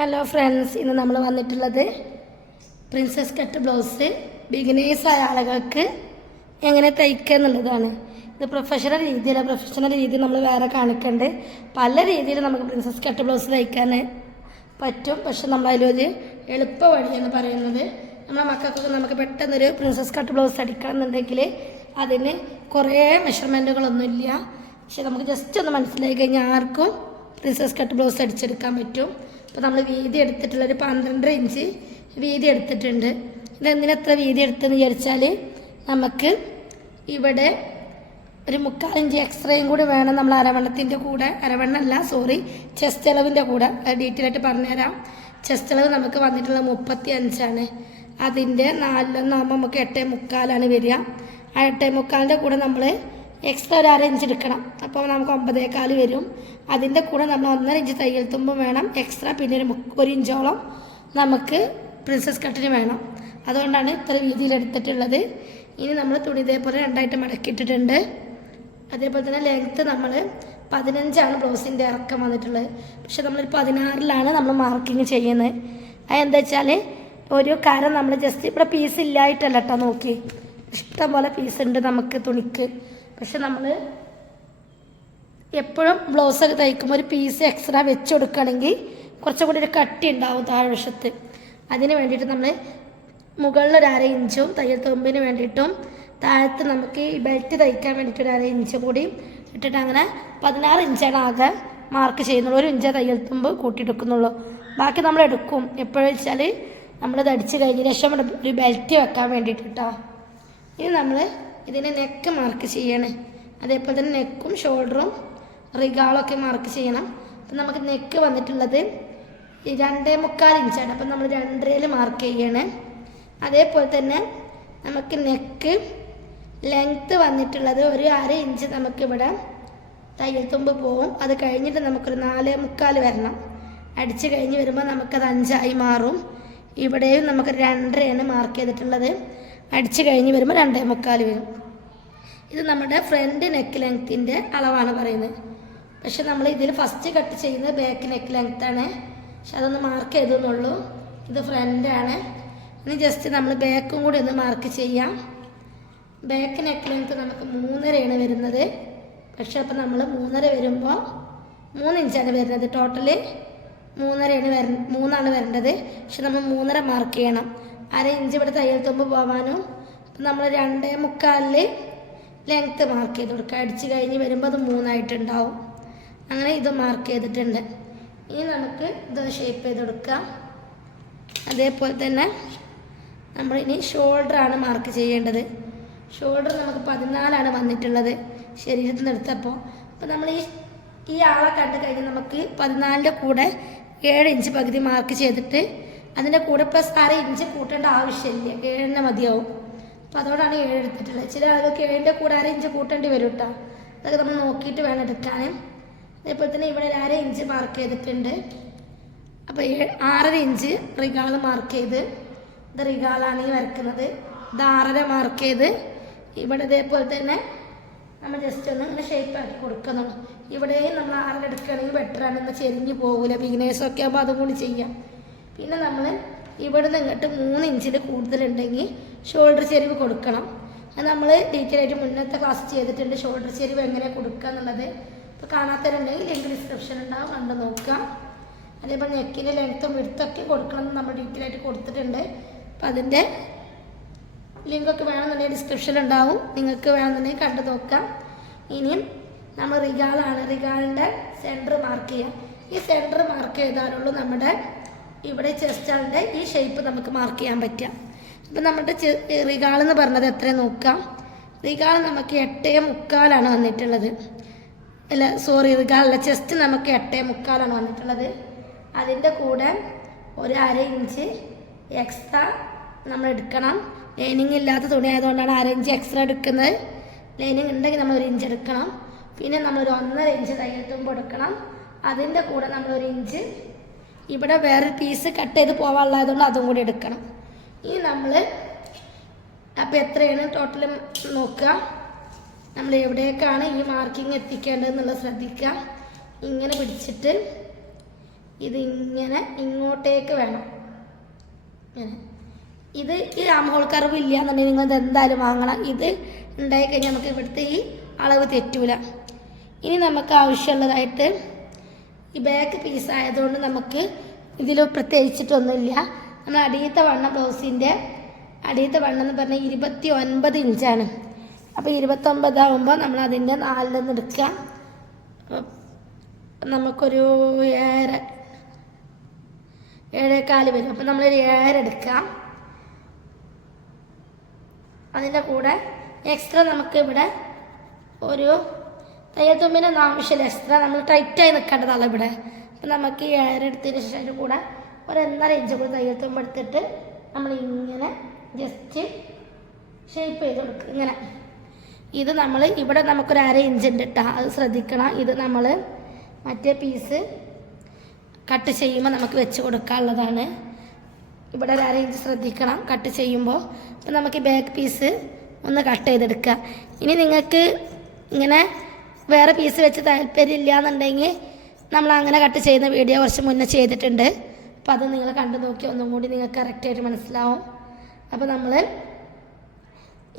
Hello friends, ഇന്ന് നമ്മൾ വന്നിട്ടുള്ളത് പ്രിൻസസ് കട്ട് ബ്ലൗസ് ബിഗിനേഴ്സായ ആളുകൾക്ക് എങ്ങനെ തയ്ക്കുക എന്നുള്ളതാണ്. ഇത് പ്രൊഫഷണൽ രീതി നമ്മൾ വേറെ കാണിക്കുന്നുണ്ട്. പല രീതിയിൽ നമുക്ക് പ്രിൻസസ് കട്ട് ബ്ലൗസ് തയ്ക്കാൻ പറ്റും. പക്ഷെ നമ്മൾ അതിലൊരു എളുപ്പ വഴിയെന്ന് പറയുന്നത്, നമ്മുടെ മക്കൾക്കൊക്കെ നമുക്ക് പെട്ടെന്നൊരു പ്രിൻസസ് കട്ട് ബ്ലൗസ് അടിക്കണം എന്നുണ്ടെങ്കിൽ അതിന് കുറേ മെഷർമെൻറ്റുകളൊന്നുമില്ല. പക്ഷെ നമുക്ക് ജസ്റ്റ് ഒന്ന് മനസ്സിലായി കഴിഞ്ഞാൽ ആർക്കും പ്രിൻസസ് കട്ട് ബ്ലൗസ് അടിച്ചെടുക്കാൻ പറ്റും. അപ്പോൾ നമ്മൾ വീതി എടുത്തിട്ടുള്ളൊരു 12 ഇഞ്ച് വീതി എടുത്തിട്ടുണ്ട്. ഇതെന്തിനെത്ര വീതി എടുത്തെന്ന് വിചാരിച്ചാൽ, നമുക്ക് ഇവിടെ ഒരു 3/4 ഇഞ്ച് എക്സ്ട്രയും കൂടി വേണം. നമ്മൾ അരവണ്ണത്തിൻ്റെ കൂടെ, ചെസ്റ്റ് അളവിൻ്റെ കൂടെ ഡീറ്റെയിൽ ആയിട്ട് പറഞ്ഞുതരാം. ചെസ്റ്റ് അളവ് നമുക്ക് വന്നിട്ടുള്ളത് 35 അതിൻ്റെ 4 നമുക്ക് 8.75 വരിക. ആ 8.75 കൂടെ നമ്മൾ എക്സ്ട്രാ ഒരു 1/2 ഇഞ്ച് എടുക്കണം. അപ്പോൾ നമുക്ക് 9.25 വരും. അതിൻ്റെ കൂടെ നമ്മൾ 1.5 ഇഞ്ച് തയ്യൽ തുമ്പും വേണം എക്സ്ട്രാ. പിന്നെ ഒരു 1 ഇഞ്ചോളം നമുക്ക് പ്രിൻസസ് കട്ടിന് വേണം. അതുകൊണ്ടാണ് ഇത്ര വീതിയിലെടുത്തിട്ടുള്ളത്. ഇനി നമ്മൾ തുണി ഇതേപോലെ 2ആയിട്ട് മടക്കിയിട്ടിട്ടുണ്ട്. അതേപോലെ തന്നെ ലെങ്ത്ത് നമ്മൾ 15 ബ്ലൗസിൻ്റെ ഇറക്കം വന്നിട്ടുള്ളത്. പക്ഷെ നമ്മളൊരു 16 നമ്മൾ മാർക്കിങ് ചെയ്യുന്നത്. അതെന്താ വെച്ചാൽ, ഒരു കാരം നമ്മൾ ജസ്റ്റ് ഇവിടെ പീസ് ഇല്ലായിട്ടല്ല കേട്ടോ, നോക്കി ഇഷ്ടം പോലെ പീസ് ഉണ്ട് നമുക്ക് തുണിക്ക്. പക്ഷെ നമ്മൾ എപ്പോഴും ബ്ലൗസൊക്കെ തയ്ക്കുമ്പോൾ ഒരു പീസ് എക്സ്ട്രാ വെച്ച് കൊടുക്കുകയാണെങ്കിൽ കുറച്ചും കൂടി ഒരു കട്ടി ഉണ്ടാവും താഴ്വശത്ത്. അതിന് വേണ്ടിയിട്ട് നമ്മൾ മുകളിൽ ഒരു 1/2 ഇഞ്ചും തയ്യൽ തുമ്പിന് വേണ്ടിയിട്ടും താഴത്ത് നമുക്ക് ഈ ബെൽറ്റ് തയ്ക്കാൻ വേണ്ടിയിട്ട് ഒരു 1/2 ഇഞ്ച് കൂടി ഇട്ടിട്ട് അങ്ങനെ 16 ഇഞ്ചാണ് ആകെ മാർക്ക് ചെയ്യുന്നുള്ളൂ. 1 ഇഞ്ച് തയ്യൽ തുമ്പ് കൂട്ടിയെടുക്കുന്നുള്ളൂ. ബാക്കി നമ്മൾ എടുക്കും എപ്പോഴും വെച്ചാൽ നമ്മളിത് അടിച്ച് കഴിഞ്ഞ ശേഷം ഒരു ബെൽറ്റ് വെക്കാൻ വേണ്ടിയിട്ട് കേട്ടോ. ഇനി നമ്മൾ ഇതിന് നെക്ക് മാർക്ക് ചെയ്യണേ. അതേപോലെ തന്നെ നെക്കും ഷോൾഡറും റിഗാളൊക്കെ മാർക്ക് ചെയ്യണം. അപ്പം നമുക്ക് നെക്ക് വന്നിട്ടുള്ളത് 2.25 ഇഞ്ചാണ്. അപ്പം നമ്മൾ 2.5 മാർക്ക് ചെയ്യണേ. അതേപോലെ തന്നെ നമുക്ക് നെക്ക് ലെങ്ത്ത് വന്നിട്ടുള്ളത് ഒരു 1/2 ഇഞ്ച് നമുക്കിവിടെ തയ്യൽ തുമ്പ് പോവും. അത് കഴിഞ്ഞിട്ട് നമുക്കൊരു 4.25 വരണം. അടിച്ച് കഴിഞ്ഞ് വരുമ്പോൾ നമുക്കത് 5 മാറും. ഇവിടെയും നമുക്ക് 2.5 മാർക്ക് ചെയ്തിട്ടുള്ളത്. അടിച്ച് കഴിഞ്ഞ് വരുമ്പോൾ 2.25 വരും. ഇത് നമ്മുടെ ഫ്രണ്ട് നെക്ക് ലെങ്ത്തിൻ്റെ അളവാണ് പറയുന്നത്. പക്ഷെ നമ്മൾ ഇതിൽ ഫസ്റ്റ് കട്ട് ചെയ്യുന്നത് ബാക്ക് നെക്ക് ലെങ്ത്താണ്. പക്ഷെ അതൊന്ന് മാർക്ക് ചെയ്തെന്നുള്ളൂ. ഇത് ഫ്രണ്ടാണ്. ഇനി ജസ്റ്റ് നമ്മൾ ബാക്കും കൂടി ഒന്ന് മാർക്ക് ചെയ്യാം. ബാക്ക് നെക്ക് ലെങ്ത്ത് നമുക്ക് 3.5 വരുന്നത്. പക്ഷെ അപ്പോൾ നമ്മൾ 3.5 വരുമ്പോൾ 3 ഇഞ്ചാണ് വരുന്നത്. ടോട്ടല് 3.5 വരേണ്ടത്. പക്ഷെ നമ്മൾ 3.5 മാർക്ക് ചെയ്യണം. 1/2 ഇഞ്ച് ഇവിടെ തയ്യൽ തുമ്പ് പോകാനും. അപ്പം നമ്മൾ 2.25 ലെങ്ത്ത് മാർക്ക് ചെയ്ത് കൊടുക്കുക. അടിച്ച് കഴിഞ്ഞ് വരുമ്പോൾ അത് 3 അങ്ങനെ ഇത് മാർക്ക് ചെയ്തിട്ടുണ്ട്. ഇനി നമുക്ക് ഇത് ഷേപ്പ് ചെയ്ത് കൊടുക്കാം. അതേപോലെ തന്നെ നമ്മളിനി ഷോൾഡറാണ് മാർക്ക് ചെയ്യേണ്ടത്. ഷോൾഡർ നമുക്ക് 14 വന്നിട്ടുള്ളത് ശരീരത്തിൽ നിന്ന് എടുത്തപ്പോൾ. അപ്പോൾ നമ്മൾ ഈ ആളെ കണ്ടു കഴിഞ്ഞാൽ നമുക്ക് 14 കൂടെ 7 ഇഞ്ച് പകുതി മാർക്ക് ചെയ്തിട്ട് അതിൻ്റെ കൂടെ പ്ലസ് 1/2 ഇഞ്ച് കൂട്ടേണ്ട ആവശ്യമില്ല. 7 മതിയാവും. അപ്പോൾ അതുകൊണ്ടാണ് 7 എടുത്തിട്ടുള്ളത്. ചില ആളുകൾക്ക് 7ൻ്റെ കൂടെ 1/2 ഇഞ്ച് കൂട്ടേണ്ടി വരും കേട്ടോ. അതൊക്കെ നമ്മൾ നോക്കിയിട്ട് വേണം എടുക്കാൻ. അതേപോലെ തന്നെ ഇവിടെ 1/2 ഇഞ്ച് മാർക്ക് ചെയ്തിട്ടുണ്ട്. അപ്പോൾ 6.5 ഇഞ്ച് റിഗാൾ മാർക്ക് ചെയ്ത്, ഇത് റിഗാളാണ് ഈ വരക്കുന്നത്. ഇത് 6.5 മാർക്ക് ചെയ്ത് ഇവിടെ ഇതേപോലെ തന്നെ നമ്മൾ ജസ്റ്റ് ഒന്ന് ഇങ്ങനെ ഷേപ്പാക്കി കൊടുക്കുന്നുള്ളൂ. ഇവിടെയും നമ്മൾ 6 എടുക്കുകയാണെങ്കിൽ ബെറ്ററാണ്. എന്നാൽ ചെരിഞ്ഞ് പോകില്ല. ബിഗിനേഴ്സൊക്കെ ആകുമ്പോൾ അതും കൂടി ചെയ്യാം. പിന്നെ നമ്മൾ ഇവിടെ നിന്ന് ഇങ്ങോട്ട് 3 ഇഞ്ചിൽ കൂടുതലുണ്ടെങ്കിൽ ഷോൾഡർ ചെരിവ് കൊടുക്കണം. അത് നമ്മൾ ഡീറ്റെയിൽ ആയിട്ട് മുന്നത്തെ ക്ലാസ് ചെയ്തിട്ടുണ്ട്, ഷോൾഡർ ചെരിവ് എങ്ങനെ കൊടുക്കുക എന്നുള്ളത്. ഇപ്പോൾ കാണാത്തവരുണ്ടെങ്കിൽ ലിങ്ക് ഡിസ്ക്രിപ്ഷൻ ഉണ്ടാവും, കണ്ട് നോക്കാം. അതേപോലെ നെക്കിൻ്റെ ലെങ്ത്തും വിഡ്ത്തൊക്കെ കൊടുക്കണം എന്ന് നമ്മൾ ഡീറ്റെയിൽ ആയിട്ട് കൊടുത്തിട്ടുണ്ട്. അപ്പം അതിൻ്റെ ലിങ്കൊക്കെ വേണമെന്നുണ്ടെങ്കിൽ ഡിസ്ക്രിപ്ഷനിൽ ഉണ്ടാവും. നിങ്ങൾക്ക് വേണമെന്നുണ്ടെങ്കിൽ കണ്ടു നോക്കാം. ഇനിയും നമ്മൾ റിഗാളിൻ്റെ സെൻറ്റർ മാർക്ക് ചെയ്യാം. ഈ സെൻറ്റർ മാർക്ക് ചെയ്താലുള്ളൂ നമ്മുടെ ഇവിടെ ചെസ്റ്റാളിൻ്റെ ഈ ഷേപ്പ് നമുക്ക് മാർക്ക് ചെയ്യാൻ പറ്റുക. അപ്പം നമ്മുടെ റിഗാളെന്ന് പറഞ്ഞത് എത്രയും നോക്കാം. റിഗാൾ നമുക്ക് 8.25 വന്നിട്ടുള്ളത്. റിഗാളില്ല, ചെസ്റ്റ് നമുക്ക് 8.25 വന്നിട്ടുള്ളത്. അതിൻ്റെ കൂടെ ഒരു 1/2 ഇഞ്ച് എക്സ്ട്രാ നമ്മൾ എടുക്കണം. ലൈനിങ് ഇല്ലാത്ത തുണി ആയതുകൊണ്ടാണ് 1/2 ഇഞ്ച് എക്സ്ട്രാ എടുക്കുന്നത്. ലൈനിങ് ഉണ്ടെങ്കിൽ നമ്മൾ 1 ഇഞ്ച് എടുക്കണം. പിന്നെ നമ്മളൊരു 1.5 ഇഞ്ച് തയ്യൽ തുമ്പ് എടുക്കണം. അതിൻ്റെ കൂടെ നമ്മൾ 1 ഇഞ്ച് ഇവിടെ വേറെ പീസ് കട്ട് ചെയ്ത് പോകാനുള്ളതുകൊണ്ട് അതും കൂടി എടുക്കണം. ഇനി നമ്മൾ അപ്പോൾ എത്രയാണ് ടോട്ടൽ നോക്കുക. നമ്മൾ എവിടേക്കാണ് ഈ മാർക്കിങ് എത്തിക്കേണ്ടതെന്നുള്ളത് ശ്രദ്ധിക്കുക. ഇങ്ങനെ പിടിച്ചിട്ട് ഇതിങ്ങനെ ഇങ്ങോട്ടേക്ക് വേണം. ഇങ്ങനെ ഇത് ഈ ആം ഹോൾ കർവ് ഇല്ല എന്നുണ്ടെങ്കിൽ നിങ്ങൾ ഇത് എന്തായാലും വാങ്ങണം. ഇത് ഉണ്ടായിക്കഴിഞ്ഞാൽ നമുക്ക് ഇവിടുത്തെ ഈ അളവ് തെറ്റൂല. ഇനി നമുക്ക് ആവശ്യമുള്ളതായിട്ട് ഈ ബാക്ക് പീസ് ആയതുകൊണ്ട് നമുക്ക് ഇതിൽ പ്രത്യേകിച്ചിട്ടൊന്നുമില്ല. നമ്മൾ അടിയത്തെ വണ്ണം ബ്ലൗസിൻ്റെ അടിയത്തെ വണ്ണം എന്ന് പറഞ്ഞാൽ 29 ഇഞ്ചാണ്. അപ്പോൾ 29 ആകുമ്പോൾ നമ്മൾ അതിൻ്റെ 4 നിന്ന് എടുക്കുക. നമുക്കൊരു 7.25 വരും. അപ്പോൾ നമ്മളൊരു 7 എടുക്കാം. അതിൻ്റെ കൂടെ എക്സ്ട്രാ നമുക്ക് ഇവിടെ ഒരു തയ്യൽ തുമ്പിൻ്റെ ആവശ്യമില്ല. എക്സ്ട്രാ നമ്മൾ ടൈറ്റായി നിൽക്കേണ്ടതാണ് ഇവിടെ. അപ്പം നമുക്ക് 7 എടുത്തതിന് ശേഷം അതിൻ്റെ കൂടെ ഒരു 1.5 ഇഞ്ച് കൂടി തയ്യൽ തുമ്പ് എടുത്തിട്ട് നമ്മൾ ഇങ്ങനെ ജസ്റ്റ് ഷേപ്പ് ചെയ്ത് കൊടുക്കുക. ഇങ്ങനെ ഇത് നമ്മൾ ഇവിടെ നമുക്കൊരു 1/2 ഇഞ്ച് ഉണ്ട് കേട്ടോ, അത് ശ്രദ്ധിക്കണം. ഇത് നമ്മൾ മറ്റേ പീസ് കട്ട് ചെയ്യുമ്പോൾ നമുക്ക് വെച്ച് കൊടുക്കാനുള്ളതാണ്. ഇവിടെ ഒരു 1/2 ഇഞ്ച് ശ്രദ്ധിക്കണം കട്ട് ചെയ്യുമ്പോൾ. അപ്പം നമുക്ക് ബാക്ക് പീസ് ഒന്ന് കട്ട് ചെയ്തെടുക്കുക. ഇനി നിങ്ങൾക്ക് ഇങ്ങനെ വേറെ പീസ് വെച്ച് താല്പര്യമില്ല എന്നുണ്ടെങ്കിൽ നമ്മൾ അങ്ങനെ കട്ട് ചെയ്യുന്ന വീഡിയോ കുറച്ച് മുന്നേ ചെയ്തിട്ടുണ്ട്. അപ്പോൾ അത് നിങ്ങൾ കണ്ടു നോക്കി ഒന്നും കൂടി നിങ്ങൾക്ക് കറക്റ്റായിട്ട് മനസ്സിലാവും. അപ്പോൾ നമ്മൾ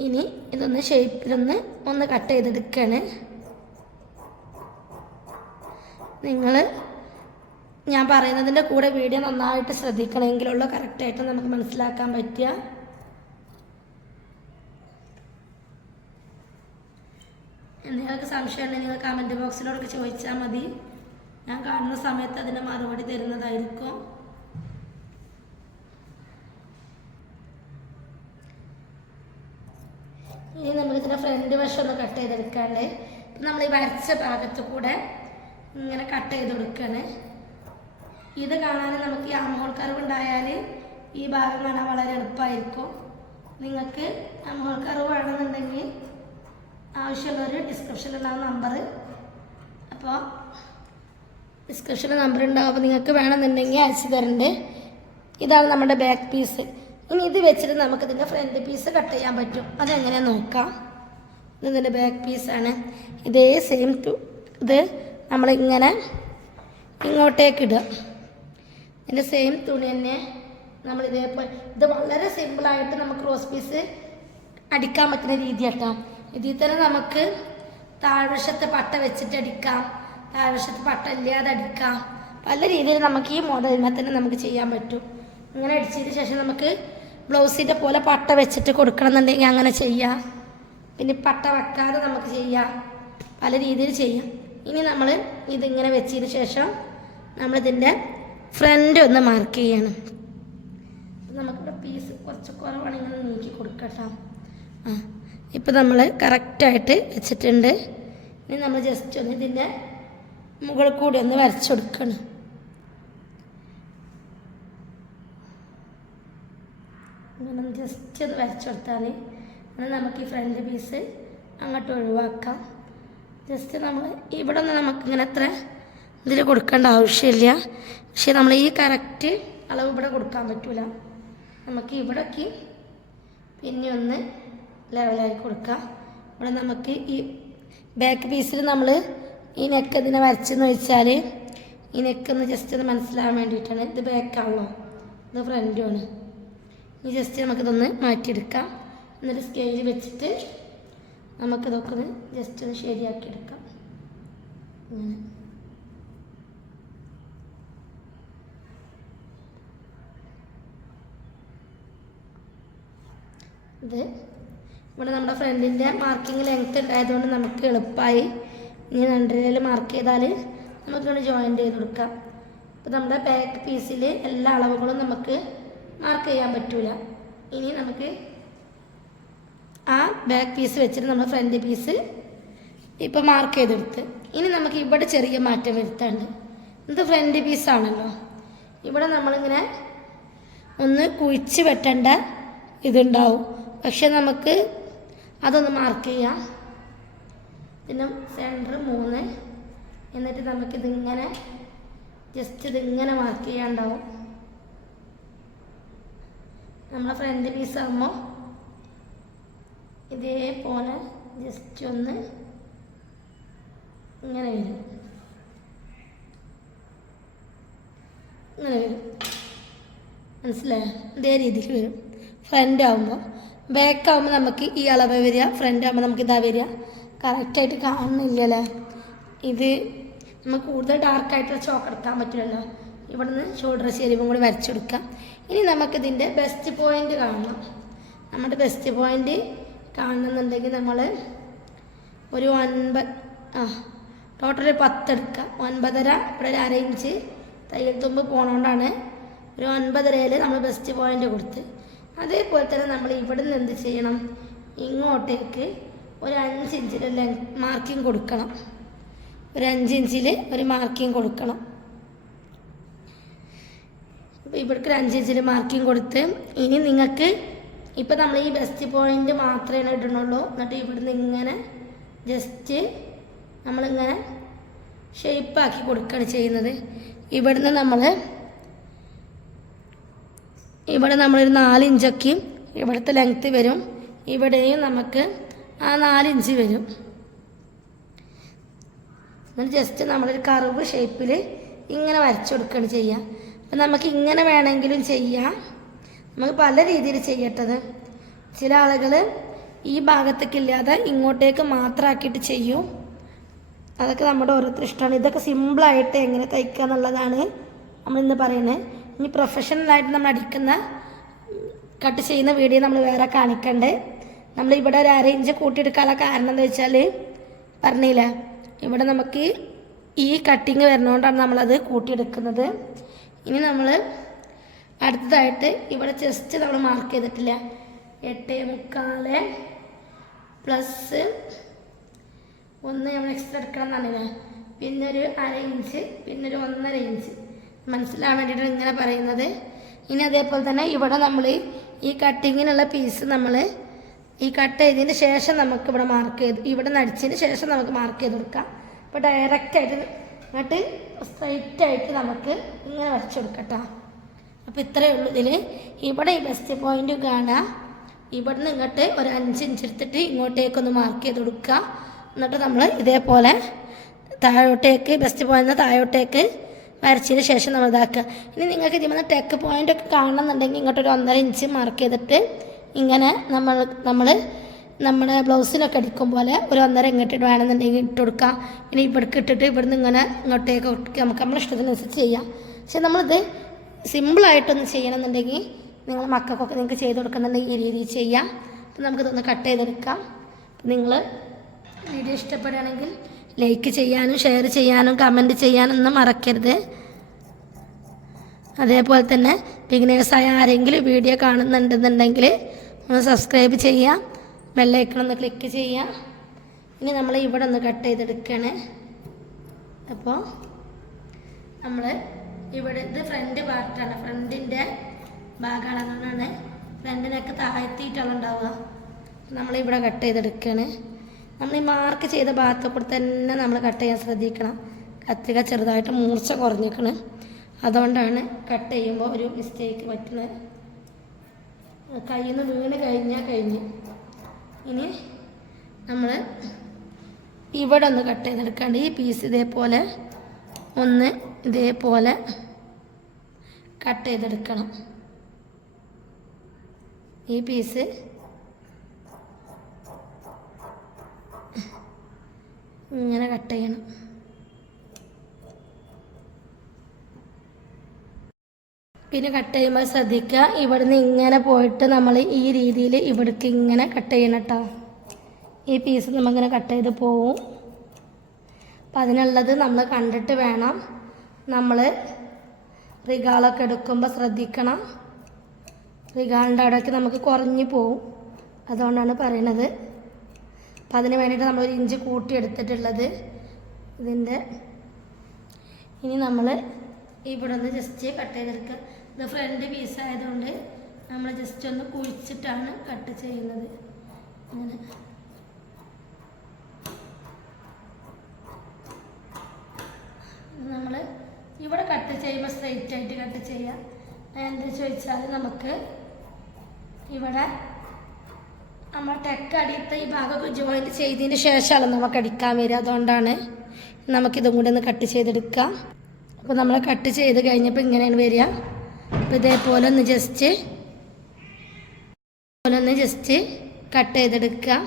ഇനി ഇതൊന്ന് ഷേപ്പിലൊന്ന് കട്ട് ചെയ്തെടുക്കുകയാണ്. നിങ്ങൾ ഞാൻ പറയുന്നതിൻ്റെ കൂടെ വീഡിയോ നന്നായിട്ട് ശ്രദ്ധിക്കണമെങ്കിലുള്ള കറക്റ്റായിട്ട് നമുക്ക് മനസ്സിലാക്കാൻ പറ്റുക. എന്തെങ്കിലുമൊക്കെ സംശയം ഉണ്ടെങ്കിൽ നിങ്ങൾ കമൻറ്റ് ബോക്സിലോടൊക്കെ ചോദിച്ചാൽ മതി. ഞാൻ കാണുന്ന സമയത്ത് അതിൻ്റെ മറുപടി തരുന്നതായിരിക്കും. ഇനി നമ്മളിതിൻ്റെ ഫ്രണ്ട് വശം ഒന്ന് കട്ട് ചെയ്തെടുക്കാണ്ട് നമ്മൾ ഈ വരച്ച ഭാഗത്ത് കൂടെ ഇങ്ങനെ കട്ട് ചെയ്ത് കൊടുക്കുകയാണ്. ഇത് കാണാൻ നമുക്ക് ഈ ആം ഹോൾ കർവ് ഉണ്ടായാൽ ഈ ഭാഗം കാണാൻ വളരെ എളുപ്പമായിരിക്കും. നിങ്ങൾക്ക് ആം ഹോൾ കർവ് വേണമെന്നുണ്ടെങ്കിൽ ആവശ്യമുള്ളൊരു ഡിസ്ക്രിപ്ഷനിലുണ്ടാകുന്ന നമ്പർ, അപ്പോൾ ഡിസ്ക്രിപ്ഷനിൽ നമ്പർ ഉണ്ടാവും. അപ്പോൾ നിങ്ങൾക്ക് വേണമെന്നുണ്ടെങ്കിൽ അയച്ചു തരുന്നുണ്ട്. ഇതാണ് നമ്മുടെ ബാക്ക് പീസ്. ഇനി ഇത് വെച്ചിട്ട് നമുക്കിതിൻ്റെ ഫ്രണ്ട് പീസ് കട്ട് ചെയ്യാൻ പറ്റും. അതെങ്ങനെ നോക്കാം. ഇതിൻ്റെ ബാക്ക് പീസാണ്. ഇതേ സെയിം ഇത് നമ്മളിങ്ങനെ ഇങ്ങോട്ടേക്ക് ഇടുക. ഇതിൻ്റെ സെയിം തുണി തന്നെ നമ്മൾ ഇതേപോലെ ഇത് വളരെ സിമ്പിളായിട്ട് നമുക്ക് ക്രോസ് പീസ് അടിക്കാൻ പറ്റുന്ന രീതി കേട്ടോ. ഇതിൽ തന്നെ നമുക്ക് താഴ്വശത്ത് പട്ട വെച്ചിട്ട് അടിക്കാം, താഴ്വശത്ത് പട്ട ഇല്ലാതെ അടിക്കാം. പല രീതിയിൽ നമുക്ക് ഈ മോഡലിന്മേൽ തന്നെ നമുക്ക് ചെയ്യാൻ പറ്റും. ഇങ്ങനെ അടിച്ചതിന് ശേഷം നമുക്ക് ബ്ലൗസിൻ്റെ പോലെ പട്ട വെച്ചിട്ട് കൊടുക്കണം എന്നുണ്ടെങ്കിൽ അങ്ങനെ ചെയ്യാം. പിന്നെ പട്ട വെക്കാതെ നമുക്ക് ചെയ്യാം, പല രീതിയിൽ ചെയ്യാം. ഇനി നമ്മൾ ഇതിങ്ങനെ വെച്ചതിന് ശേഷം നമ്മളിതിൻ്റെ ഫ്രണ്ട് ഒന്ന് മാർക്ക് ചെയ്യണം. നമുക്കിവിടെ പീസ് കുറച്ച് കുറവാണെങ്കിൽ നീക്കി കൊടുക്കട്ടോ. ഇപ്പം നമ്മൾ കറക്റ്റായിട്ട് വെച്ചിട്ടുണ്ട്. ഇനി നമ്മൾ ജസ്റ്റ് ഒന്ന് ഇതിൻ്റെ മുകളിൽ കൂടി ഒന്ന് വരച്ചു കൊടുക്കണം. ഇങ്ങനെ ജസ്റ്റ് ഒന്ന് വരച്ചു കൊടുത്താൽ എന്നാൽ നമുക്ക് ഈ ഫ്രണ്ട് പീസ് അങ്ങോട്ട് ഒഴിവാക്കാം. ജസ്റ്റ് നമ്മൾ ഇവിടെ ഒന്ന് നമുക്കിങ്ങനെ അത്ര ഇതിൽ കൊടുക്കേണ്ട ആവശ്യമില്ല. പക്ഷെ നമ്മൾ ഈ കറക്റ്റ് അളവ് ഇവിടെ കൊടുക്കാൻ പറ്റില്ല. നമുക്ക് ഇവിടേക്ക് പിന്നെ ഒന്ന് ലെവലായി കൊടുക്കാം. ഇവിടെ നമുക്ക് ഈ ബാക്ക് പീസിൽ നമ്മൾ ഈ നെക്ക് ഇതിനെ വരച്ചെന്ന് വെച്ചാൽ ഈ നെക്കൊന്ന് ജസ്റ്റ് ഒന്ന് മനസ്സിലാകാൻ വേണ്ടിയിട്ടാണ്. ഇത് ബാക്കാണല്ലോ, ഇത് ഫ്രണ്ടുമാണ്. ഈ ജസ്റ്റ് നമുക്കിതൊന്ന് മാറ്റിയെടുക്കാം. എന്നിട്ട് സ്കെയിൽ വെച്ചിട്ട് നമുക്കിതൊക്കെ ഒന്ന് ജസ്റ്റ് ഒന്ന് ശരിയാക്കിയെടുക്കാം. അങ്ങനെ ഇത് ഇവിടെ നമ്മുടെ ഫ്രണ്ടിൻ്റെ മാർക്കിങ് ലെങ്ത്ത് ഉണ്ടായതുകൊണ്ട് നമുക്ക് എളുപ്പമായി. ഇനി 2.5 മാർക്ക് ചെയ്താൽ നമുക്കിവിടെ ജോയിൻ്റ് ചെയ്ത് കൊടുക്കാം. അപ്പോൾ നമ്മുടെ ബാക്ക് പീസിൽ എല്ലാ അളവുകളും നമുക്ക് മാർക്ക് ചെയ്യാൻ പറ്റില്ല. ഇനി നമുക്ക് ആ ബാക്ക് പീസ് വെച്ചിട്ട് നമ്മൾ ഫ്രണ്ട് പീസ് ഇപ്പോൾ മാർക്ക് ചെയ്തെടുത്ത് ഇനി നമുക്ക് ഇവിടെ ചെറിയ മാറ്റം വരുത്താണ്ട്. ഇത് ഫ്രണ്ട് പീസാണല്ലോ, ഇവിടെ നമ്മളിങ്ങനെ ഒന്ന് കുഴിച്ച് വെട്ടേണ്ട ഇതുണ്ടാവും. പക്ഷെ നമുക്ക് അതൊന്ന് മാർക്ക് ചെയ്യാം. പിന്നെ സെൻറ്റർ 3, എന്നിട്ട് നമുക്കിതിങ്ങനെ ജസ്റ്റ് ഇതിങ്ങനെ മാർക്ക് ചെയ്യാണ്ടാവും. നമ്മളെ ഫ്രണ്ട് പീസാകുമ്പോൾ ഇതേപോലെ ജസ്റ്റ് ഒന്ന് ഇങ്ങനെ വരും. ഇങ്ങനെ വരും. മനസ്സിലായോ? ഇതേ രീതിയിൽ വരും. ഫ്രണ്ട് ആകുമ്പോൾ, ബാക്ക് ആകുമ്പോൾ നമുക്ക് ഈ അളവ് വരിക, ഫ്രണ്ട് ആകുമ്പോൾ നമുക്ക് ഇതാ വരിക. കറക്റ്റായിട്ട് കാണുന്നില്ലല്ലേ? ഇത് നമുക്ക് കൂടുതൽ ഡാർക്കായിട്ടുള്ള ചോക്ക് എടുക്കാൻ പറ്റില്ലല്ലോ. ഇവിടെ നിന്ന് ഷോൾഡർ ചെരിവും കൂടി വരച്ചെടുക്കാം. ഇനി നമുക്കിതിൻ്റെ ബെസ്റ്റ് പോയിൻ്റ് കാണണം. നമ്മുടെ ബെസ്റ്റ് പോയിൻ്റ് കാണണമെന്നുണ്ടെങ്കിൽ നമ്മൾ ഒരു 9 ടോട്ടൽ 10 എടുക്കുക. 9.5 ഇവിടെ ഒരു 1/2 ഇഞ്ച് തയ്യൽ തുമ്പ് പോണോണ്ടാണ് ഒരു 9.5 നമ്മൾ ബെസ്റ്റ് പോയിൻ്റ് കൊടുത്ത്. അതേപോലെ തന്നെ നമ്മൾ ഇവിടെ നിന്ന് എന്ത് ചെയ്യണം, ഇങ്ങോട്ടേക്ക് ഒരു 5 ഇഞ്ചിൽ മാർക്കിങ് കൊടുക്കണം. ഒരു 5 ഇഞ്ചിൽ ഒരു മാർക്കിങ് കൊടുക്കണം. അപ്പോൾ ഇവിടേക്ക് ഒരു 5 ഇഞ്ചിൽ മാർക്കിങ് കൊടുത്ത്, ഇനി നിങ്ങൾക്ക് ഇപ്പം നമ്മൾ ഈ ബെസ്റ്റ് പോയിൻ്റ് മാത്രമേ ഇടണുള്ളൂ. എന്നിട്ട് ഇവിടുന്ന് ഇങ്ങനെ ജസ്റ്റ് നമ്മളിങ്ങനെ ഷേപ്പാക്കി കൊടുക്കുകയാണ് ചെയ്യുന്നത്. ഇവിടെ നമ്മളൊരു 4 ഇഞ്ചൊക്കെ ഇവിടുത്തെ ലെങ്ത്ത് വരും. ഇവിടെയും നമുക്ക് ആ 4 ഇഞ്ച് വരും. എന്നിട്ട് ജസ്റ്റ് നമ്മളൊരു കർവ് ഷേപ്പിൽ ഇങ്ങനെ വരച്ചു കൊടുക്കുകയാണ് ചെയ്യുക. അപ്പം നമുക്ക് ഇങ്ങനെ വേണമെങ്കിലും ചെയ്യാം. നമുക്ക് പല രീതിയിൽ ചെയ്യട്ടത്. ചില ആളുകൾ ഈ ഭാഗത്തേക്കില്ലാതെ ഇങ്ങോട്ടേക്ക് മാത്രമാക്കിയിട്ട് ചെയ്യും. അതൊക്കെ നമ്മുടെ ഓരോരുത്തർ ഇഷ്ടമാണ്. ഇതൊക്കെ സിമ്പിളായിട്ട് എങ്ങനെ തയ്ക്കുക എന്നുള്ളതാണ് നമ്മളിന്ന് പറയുന്നത്. ഇനി പ്രൊഫഷണലായിട്ട് നമ്മൾ അടിക്കുന്ന കട്ട് ചെയ്യുന്ന വീഡിയോ നമ്മൾ വേറെ കാണിക്കണ്ടേ. നമ്മളിവിടെ ഒരു 1/2 ഇഞ്ച് കൂട്ടിയെടുക്കാനുള്ള കാരണം എന്താ വെച്ചാൽ പറഞ്ഞില്ല, ഇവിടെ നമുക്ക് ഈ കട്ടിങ് വരുന്നതുകൊണ്ടാണ് നമ്മളത് കൂട്ടിയെടുക്കുന്നത്. ഇനി നമ്മൾ അടുത്തതായിട്ട് ഇവിടെ ജസ്റ്റ് നമ്മൾ മാർക്ക് ചെയ്തിട്ടില്ല, 8.25 പ്ലസ് 1 നമ്മൾ എക്സ്ട്രാ എടുക്കണം എന്നറിയില്ല. പിന്നെ ഒരു 1/2 ഇഞ്ച്, പിന്നെ ഒരു 1.5 ഇഞ്ച് മനസ്സിലാവാൻ വേണ്ടിയിട്ട് ഇങ്ങനെ പറയുന്നത്. ഇനി അതേപോലെ തന്നെ ഇവിടെ നമ്മൾ ഈ കട്ടിങ്ങിനുള്ള പീസ് നമ്മൾ ഈ കട്ട് ചെയ്തതിന് ശേഷം നമുക്ക് ഇവിടെ മാർക്ക് ചെയ്ത്, ഇവിടെ നടിച്ചതിന് ശേഷം നമുക്ക് മാർക്ക് ചെയ്ത് കൊടുക്കാം. അപ്പോൾ ഡയറക്റ്റായിട്ട് എന്നിട്ട് സ്ട്രൈറ്റായിട്ട് നമുക്ക് ഇങ്ങനെ വരച്ചു കൊടുക്കട്ടോ. അപ്പോൾ ഇത്രയേ ഉള്ളൂ ഇതിൽ. ഇവിടെ ഈ ബെസ്റ്റ് പോയിൻ്റ് കാണുക. ഇവിടെ നിന്ന് ഇങ്ങോട്ട് ഒരു 5 ഇഞ്ച് എടുത്തിട്ട് ഇങ്ങോട്ടേക്കൊന്ന് മാർക്ക് ചെയ്ത് കൊടുക്കുക. എന്നിട്ട് നമ്മൾ ഇതേപോലെ താഴോട്ടേക്ക് ബെസ്റ്റ് പോയിൻ്റ് താഴോട്ടേക്ക് വരച്ചതിന് ശേഷം നമ്മൾ ഇതാക്കുക. ഇനി നിങ്ങൾക്ക് ഇതിൽ ടെക്ക് പോയിൻ്റൊക്കെ കാണണമെന്നുണ്ടെങ്കിൽ ഇങ്ങോട്ടൊരു 1.5 ഇഞ്ച് മാർക്ക് ചെയ്തിട്ട് ഇങ്ങനെ നമ്മുടെ ബ്ലൗസിനൊക്കെ അടിക്കും പോലെ ഒരു 1.5 ഇങ്ങോട്ട് വേണമെന്നുണ്ടെങ്കിൽ ഇട്ട് കൊടുക്കാം. പിന്നെ ഇവിടേക്ക് ഇട്ടിട്ട് ഇവിടുന്ന് ഇങ്ങനെ ഇങ്ങോട്ടേക്ക് നമുക്ക് നമ്മുടെ ഇഷ്ടത്തിനനുസരിച്ച് ചെയ്യാം. പക്ഷെ നമ്മളിത് സിമ്പിളായിട്ടൊന്ന് ചെയ്യണമെന്നുണ്ടെങ്കിൽ നിങ്ങൾ മക്കൾക്കൊക്കെ നിങ്ങൾക്ക് ചെയ്ത് കൊടുക്കുന്നുണ്ടെങ്കിൽ ഈ രീതിയിൽ ചെയ്യാം. അപ്പം നമുക്കിതൊന്ന് കട്ട് ചെയ്തെടുക്കാം. നിങ്ങൾ വീഡിയോ ഇഷ്ടപ്പെടുകയാണെങ്കിൽ ലൈക്ക് ചെയ്യാനും ഷെയർ ചെയ്യാനും കമൻറ്റ് ചെയ്യാനൊന്നും മറക്കരുത്. അതേപോലെ തന്നെ ബിഗിനേഴ്സായ ആരെങ്കിലും വീഡിയോ കാണുന്നുണ്ടെന്നുണ്ടെങ്കിൽ ഒന്ന് സബ്സ്ക്രൈബ് ചെയ്യാം, ബെല്ലൈക്കൺ ക്ലിക്ക് ചെയ്യാം. ഇനി നമ്മൾ ഇവിടെ ഒന്ന് കട്ട് ചെയ്തെടുക്കുകയാണ്. അപ്പോൾ നമ്മൾ ഇവിടെ ഇത് ഫ്രണ്ട് പാർട്ടാണ്, ഫ്രണ്ടിൻ്റെ ഭാഗമാണെന്നാണ് ഫ്രണ്ടിനൊക്കെ താഴ്ത്തിയിട്ടാണ് ഉണ്ടാവുക. നമ്മളിവിടെ കട്ട് ചെയ്തെടുക്കുകയാണ്. നമ്മൾ ഈ മാർക്ക് ചെയ്ത ഭാഗത്തൊക്കെ തന്നെ നമ്മൾ കട്ട് ചെയ്യാൻ ശ്രദ്ധിക്കണം. കത്തിക ചെറുതായിട്ട് മൂർച്ച കുറഞ്ഞിരിക്കണം. അതുകൊണ്ടാണ് കട്ട് ചെയ്യുമ്പോൾ ഒരു മിസ്റ്റേക്ക് പറ്റുന്നത്. കയ്യിൽ നിന്ന് വീണ് കഴിഞ്ഞ് ഇനി നമ്മൾ ഇവിടെ ഒന്ന് കട്ട് ചെയ്തെടുക്കാണ്ട് ഈ പീസ് ഇതേപോലെ കട്ട് ചെയ്തെടുക്കണം. ഈ പീസ് ഇങ്ങനെ കട്ട് ചെയ്യണം. പിന്നെ കട്ട് ചെയ്യുമ്പോൾ ശ്രദ്ധിക്കുക, ഇവിടുന്ന് ഇങ്ങനെ പോയിട്ട് നമ്മൾ ഈ രീതിയിൽ ഇവിടേക്ക് ഇങ്ങനെ കട്ട് ചെയ്യണം കേട്ടോ. ഈ പീസ് നമ്മളിങ്ങനെ കട്ട് ചെയ്ത് പോവും. അപ്പം അതിനുള്ളത് നമ്മൾ കണ്ടിട്ട് വേണം നമ്മൾ റിഗാളൊക്കെ എടുക്കുമ്പോൾ ശ്രദ്ധിക്കണം. റിഗാളിൻ്റെ അവിടെയൊക്കെ നമുക്ക് കുറഞ്ഞു പോവും. അതുകൊണ്ടാണ് പറയണത്. അപ്പം അതിന് വേണ്ടിയിട്ട് നമ്മൾ 1 ഇഞ്ച് കൂട്ടി എടുത്തിട്ടുള്ളത് ഇതിൻ്റെ. ഇനി നമ്മൾ ഇവിടെ നിന്ന് ജസ്റ്റ് കട്ട് ചെയ്തെടുക്കുക. ഇത് ഫ്രണ്ട് പീസ് ആയതുകൊണ്ട് നമ്മൾ ജസ്റ്റ് ഒന്ന് കുഴിച്ചിട്ടാണ് കട്ട് ചെയ്യുന്നത്. അങ്ങനെ നമ്മൾ ഇവിടെ കട്ട് ചെയ്യുമ്പോൾ സ്ട്രെയിറ്റ് ആയിട്ട് കട്ട് ചെയ്യുക. എന്താ ചോദിച്ചാൽ നമുക്ക് ഇവിടെ നമ്മൾ ടെക്ക് അടിയത്തെ ഈ ഭാഗമൊക്കെ ജോയിൻറ്റ് ചെയ്തതിന് ശേഷമാണ് നമുക്ക് അടിക്കാൻ വരിക. അതുകൊണ്ടാണ് നമുക്കിതും കൂടി ഒന്ന് കട്ട് ചെയ്തെടുക്കാം. അപ്പോൾ നമ്മൾ കട്ട് ചെയ്ത് കഴിഞ്ഞപ്പോൾ ഇങ്ങനെയാണ് വരിക. അപ്പോൾ ഇതേപോലെ ഒന്ന് ജസ്റ്റ് കട്ട് ചെയ്തെടുക്കുക.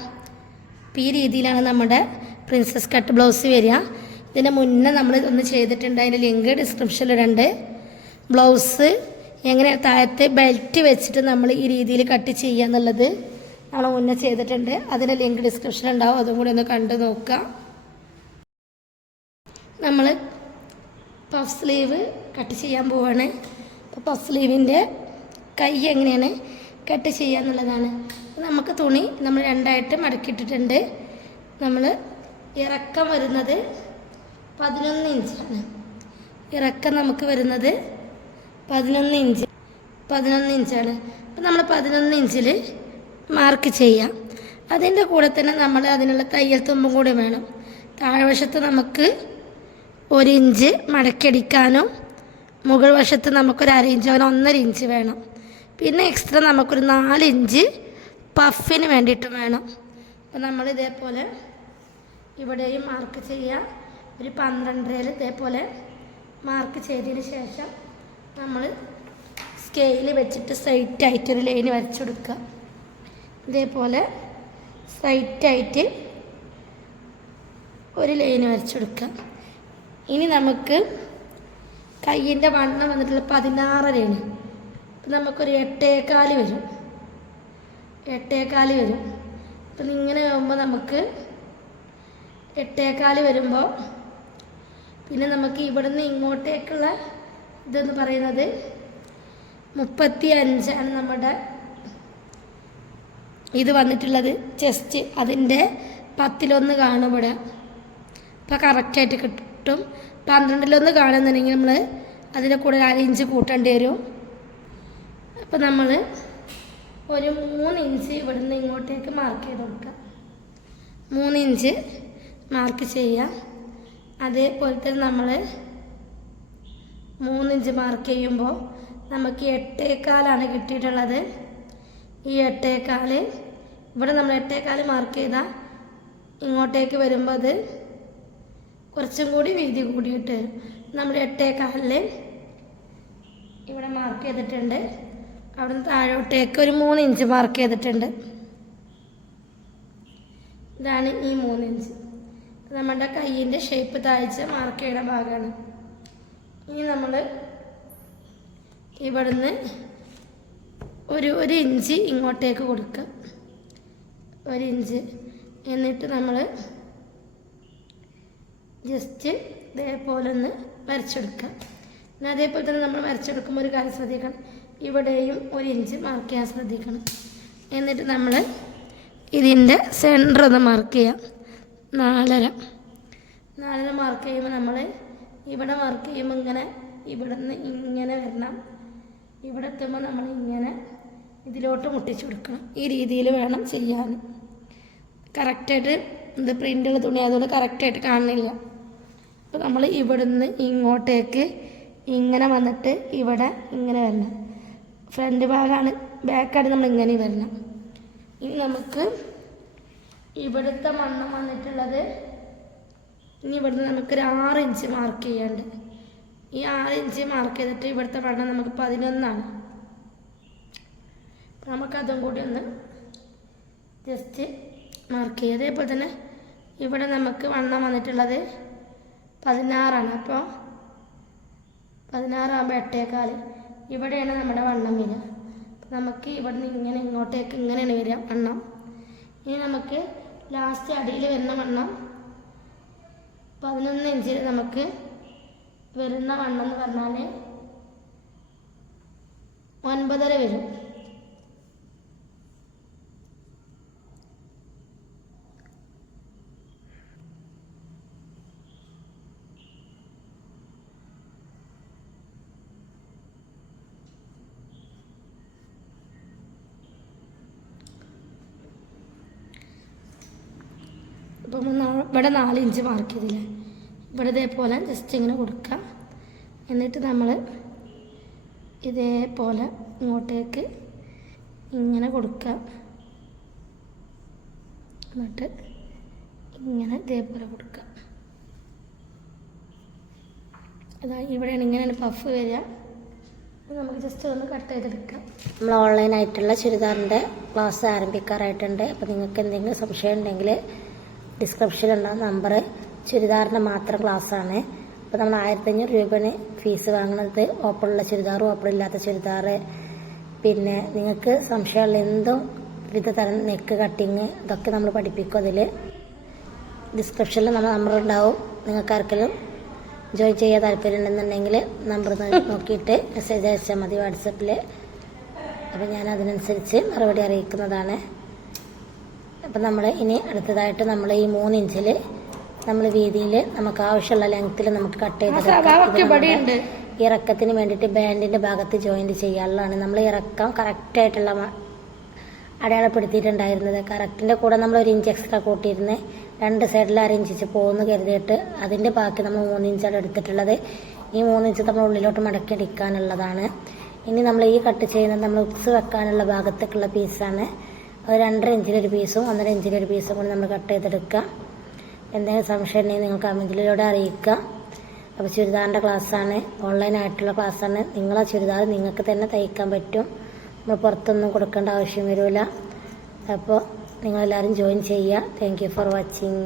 അപ്പോൾ ഈ രീതിയിലാണ് നമ്മുടെ പ്രിൻസസ് കട്ട് ബ്ലൗസ് വരിക. ഇതിന് മുന്നേ നമ്മൾ ഒന്ന് ചെയ്തിട്ടുണ്ട്, അതിൻ്റെ ലിങ്ക് ഡിസ്ക്രിപ്ഷനിലിടുന്നുണ്ട്. ബ്ലൗസ് എങ്ങനെ താഴത്തെ ബെൽറ്റ് വെച്ചിട്ട് നമ്മൾ ഈ രീതിയിൽ കട്ട് ചെയ്യുക എന്നുള്ളത് നമ്മൾ മുന്നേ ചെയ്തിട്ടുണ്ട്. അതിൻ്റെ ലിങ്ക് ഡിസ്ക്രിപ്ഷനിലുണ്ടാവും, അതും കൂടി ഒന്ന് കണ്ടു നോക്കുക. നമ്മൾ പഫ് സ്ലീവ് കട്ട് ചെയ്യാൻ പോവാണ്. അപ്പോൾ പഫ് സ്ലീവിൻ്റെ കൈ എങ്ങനെയാണ് കട്ട് ചെയ്യുക എന്നുള്ളതാണ്. നമുക്ക് തുണി നമ്മൾ രണ്ടായിട്ട് മടക്കിയിട്ടിട്ടുണ്ട്. നമ്മൾ ഇറക്കം വരുന്നത് 11 ഇഞ്ചാണ്. ഇറക്കം നമുക്ക് വരുന്നത് 11 ഇഞ്ചാണ്. അപ്പോൾ നമ്മൾ 11 ഇഞ്ചിൽ മാർക്ക് ചെയ്യാം. അതിൻ്റെ കൂടെ തന്നെ നമ്മൾ അതിനുള്ള തയ്യൽ തുമ്പും കൂടി വേണം. താഴ്വശത്ത് നമുക്ക് 1 ഇഞ്ച് മടക്കിയടിക്കാനും മുകൾ വശത്ത് നമുക്കൊരു 1/2 ഇഞ്ച് 1.5 ഇഞ്ച് വേണം. പിന്നെ എക്സ്ട്രാ നമുക്കൊരു 4 ഇഞ്ച് പഫിന് വേണ്ടിയിട്ടും വേണം. അപ്പോൾ നമ്മൾ ഇതേപോലെ ഇവിടെയും മാർക്ക് ചെയ്യാം. ഒരു 12 ഇതേപോലെ മാർക്ക് ചെയ്തതിന് ശേഷം നമ്മൾ സ്കെയിൽ വെച്ചിട്ട് സ്ട്രൈറ്റായിട്ടൊരു ലൈൻ വരച്ചു കൊടുക്കുക. ഇതേപോലെ സ്ട്രൈറ്റായിട്ട് ഒരു ലൈൻ വരച്ചു കൊടുക്കുക. ഇനി നമുക്ക് കയ്യിൻ്റെ വണ്ണം വന്നിട്ടുള്ള 16 അപ്പം നമുക്കൊരു 8.25 വരും. 8.25 വരും. അപ്പം ഇങ്ങനെ ആകുമ്പോൾ നമുക്ക് 8.25 വരുമ്പോൾ പിന്നെ നമുക്ക് ഇവിടുന്ന് ഇങ്ങോട്ടേക്കുള്ള ഇതെന്ന് പറയുന്നത് 35 നമ്മുടെ ഇത് വന്നിട്ടുള്ളത്. ചെസ്റ്റ് അതിൻ്റെ 10-1 കാണും ഇവിടെ. അപ്പോൾ കറക്റ്റായിട്ട് കിട്ടും. 12-1 കാണുന്നുണ്ടെങ്കിൽ നമ്മൾ അതിൻ്റെ കൂടെ 1/2 ഇഞ്ച് കൂട്ടേണ്ടി വരും. അപ്പോൾ നമ്മൾ ഒരു 3 ഇഞ്ച് ഇവിടുന്ന് ഇങ്ങോട്ടേക്ക് മാർക്ക് ചെയ്ത് കൊടുക്കുക. 3 ഇഞ്ച് മാർക്ക് ചെയ്യുക. അതേപോലെ തന്നെ നമ്മൾ 3 ഇഞ്ച് മാർക്ക് ചെയ്യുമ്പോൾ നമുക്ക് 8.25 കിട്ടിയിട്ടുള്ളത്. ഈ 8.25 ഇവിടെ നമ്മൾ 8.25 മാർക്ക് ചെയ്താൽ ഇങ്ങോട്ടേക്ക് വരുമ്പോൾ അത് കുറച്ചും കൂടി വീതി കൂടിയിട്ട് വരും. നമ്മൾ 8.25 ഇവിടെ മാർക്ക് ചെയ്തിട്ടുണ്ട്. അവിടെ നിന്ന് താഴോട്ടേക്ക് ഒരു 3 ഇഞ്ച് മാർക്ക് ചെയ്തിട്ടുണ്ട്. ഇതാണ് ഈ 3 ഇഞ്ച്. നമ്മുടെ കയ്യിൻ്റെ ഷേപ്പ് താഴ്ച മാർക്ക് ചെയ്യുന്ന ഭാഗമാണ്. ഇനി നമ്മൾ ഇവിടുന്ന് ഒരു ഇഞ്ച് ഇങ്ങോട്ടേക്ക് കൊടുക്കുക. 1 ഇഞ്ച്. എന്നിട്ട് നമ്മൾ ജസ്റ്റ് ഇതേപോലെ ഒന്ന് വരച്ചെടുക്കുക. പിന്നെ അതേപോലെ തന്നെ നമ്മൾ വരച്ചെടുക്കുമ്പോൾ ഒരു കാര്യം ശ്രദ്ധിക്കണം, ഇവിടെയും 1 ഇഞ്ച് മാർക്ക് ചെയ്യാൻ ശ്രദ്ധിക്കണം. എന്നിട്ട് നമ്മൾ ഇതിൻ്റെ സെൻറ്റർ ഒന്ന് മാർക്ക് ചെയ്യാം. 4.5 മാർക്ക് ചെയ്യുമ്പോൾ നമ്മൾ ഇവിടെ മാർക്ക് ചെയ്യുമ്പോൾ ഇങ്ങനെ ഇവിടെ നിന്ന് ഇങ്ങനെ വരണം. ഇവിടെ എത്തുമ്പോൾ നമ്മൾ ഇങ്ങനെ ഇതിലോട്ട് മുട്ടിച്ചു കൊടുക്കണം. ഈ രീതിയിൽ വേണം ചെയ്യാൻ. കറക്റ്റായിട്ട് ഇത് പ്രിൻ്റുള്ള തുണി ആയതുകൊണ്ട് കറക്റ്റായിട്ട് കാണുന്നില്ല. അപ്പോൾ നമ്മൾ ഇവിടുന്ന് ഇങ്ങോട്ടേക്ക് ഇങ്ങനെ വന്നിട്ട് ഇവിടെ ഇങ്ങനെ വരണം. ഫ്രണ്ട് ഭാഗമാണ്, ബാക്കാണ് നമ്മൾ ഇങ്ങനെ വരണം. ഇനി നമുക്ക് ഇവിടുത്തെ വണ്ണം വന്നിട്ടുള്ളത്, ഇനി ഇവിടുന്ന് നമുക്കൊരു 6 ഇഞ്ച് മാർക്ക് ചെയ്യാണ്ട്. ഈ 6 ഇഞ്ച് മാർക്ക് ചെയ്തിട്ട് ഇവിടുത്തെ വണ്ണം നമുക്ക് 11. നമുക്കതും കൂടി ഒന്ന് ജസ്റ്റ് മാർക്ക് ചെയ്യുക. അതേപോലെ തന്നെ ഇവിടെ നമുക്ക് വണ്ണം വന്നിട്ടുള്ളത് 16. അപ്പോൾ 16 ആകുമ്പോൾ 8.25 ഇവിടെയാണ് നമ്മുടെ വണ്ണം വരിക. നമുക്ക് ഇവിടുന്ന് ഇങ്ങനെ ഇങ്ങോട്ടേക്ക് ഇങ്ങനെയാണ് വരിക വണ്ണം. ഇനി നമുക്ക് ലാസ്റ്റ് അടിയിൽ വരുന്ന വണ്ണം 11 ഇഞ്ചിൽ നമുക്ക് വരുന്ന വണ്ണം എന്ന് പറഞ്ഞാൽ 9.5 വരും. അപ്പം ഇവിടെ 4 ഇഞ്ച് മാർക്ക് ചെയ്തില്ലേ, ഇവിടെ ഇതേപോലെ ജസ്റ്റ് ഇങ്ങനെ കൊടുക്കുക. എന്നിട്ട് നമ്മൾ ഇതേപോലെ ഇങ്ങോട്ടേക്ക് ഇങ്ങനെ കൊടുക്കുക. എന്നിട്ട് ഇങ്ങനെ ഇതേപോലെ കൊടുക്കുക. അതാ ഇവിടെയാണ് ഇങ്ങനെയാണ് പഫ് വരിക. നമുക്ക് ജസ്റ്റ് ഒന്ന് കട്ട് ചെയ്തെടുക്കാം. നമ്മൾ ഓൺലൈനായിട്ടുള്ള ചുരിദാറിൻ്റെ ക്ലാസ് ആരംഭിക്കാറായിട്ടുണ്ട്. അപ്പോൾ നിങ്ങൾക്ക് എന്തെങ്കിലും സംശയം ഉണ്ടെങ്കിൽ ഡിസ്ക്രിപ്ഷനിലുള്ള നമ്പർ, ചുരിദാറിൻ്റെ മാത്രം ക്ലാസ്സാണ്. അപ്പോൾ നമ്മൾ 1500 രൂപയാണ് ഫീസ് വാങ്ങുന്നത്. ഓപ്പണുള്ള ചുരിദാറും ഓപ്പണില്ലാത്ത ചുരിദാർ, പിന്നെ നിങ്ങൾക്ക് സംശയമുള്ള എന്തോ വിവിധ തരം നെക്ക് കട്ടിങ് ഇതൊക്കെ നമ്മൾ പഠിപ്പിക്കും. അതിൽ ഡിസ്ക്രിപ്ഷനിൽ നമ്മൾ നമ്പർ ഉണ്ടാവും. നിങ്ങൾക്ക് ആർക്കെങ്കിലും ജോയിൻ ചെയ്യാൻ താല്പര്യമുണ്ടെന്നുണ്ടെങ്കിൽ നമ്പർ നോക്കിയിട്ട് മെസ്സേജ് അയച്ചാൽ മതി വാട്സപ്പിൽ. അപ്പോൾ ഞാൻ അതിനനുസരിച്ച് മറുപടി അറിയിക്കുന്നതാണ്. അപ്പം നമ്മൾ ഇനി അടുത്തതായിട്ട് നമ്മൾ ഈ 3 ഇഞ്ചിൽ നമ്മൾ വീതിയിൽ നമുക്ക് ആവശ്യമുള്ള ലെങ്ത്തിൽ നമുക്ക് കട്ട് ചെയ്ത് ഇറക്കത്തിന് വേണ്ടിയിട്ട് ബാൻഡിൻ്റെ ഭാഗത്ത് ജോയിൻറ്റ് ചെയ്യാനുള്ളതാണ്. നമ്മൾ ഇറക്കം കറക്റ്റായിട്ടുള്ള അടയാളപ്പെടുത്തിയിട്ടുണ്ടായിരുന്നത്. കറക്റ്റിൻ്റെ കൂടെ നമ്മൾ 1 ഇഞ്ച് എക്സ്ട്രാ കൂട്ടിയിരുന്ന് 2 സൈഡിൽ 1/2 ഇഞ്ച് പോകുന്നു കരുതിയിട്ട് അതിൻ്റെ ബാക്കി നമ്മൾ 3 ഇഞ്ചാണ് എടുത്തിട്ടുള്ളത്. ഈ 3 ഇഞ്ച് നമ്മൾ ഉള്ളിലോട്ട് മടക്കി അടിക്കാനുള്ളതാണ്. ഇനി നമ്മൾ ഈ കട്ട് ചെയ്യുന്നത് നമ്മൾ ഉക്സ് വെക്കാനുള്ള ഭാഗത്തേക്കുള്ള പീസാണ്. അത് 2.5 ഇഞ്ചിലൊരു പീസും 1.5 ഇഞ്ചിലൊരു പീസും കൂടി നമ്മൾ കട്ട് ചെയ്തെടുക്കുക. എന്തെങ്കിലും സംശയം ഉണ്ടെങ്കിൽ നിങ്ങൾ കമൻറ്റിലൂടെ അറിയിക്കുക. അപ്പോൾ ചുരിദാറിൻ്റെ ക്ലാസ്സാണ്, ഓൺലൈനായിട്ടുള്ള ക്ലാസ്സാണ്. നിങ്ങളെ ചുരിദാർ നിങ്ങൾക്ക് തന്നെ തയ്ക്കാൻ പറ്റും. നമ്മൾ പുറത്തൊന്നും കൊടുക്കേണ്ട ആവശ്യം വരില്ല. അപ്പോൾ നിങ്ങളെല്ലാവരും ജോയിൻ ചെയ്യുക. Thank you for watching.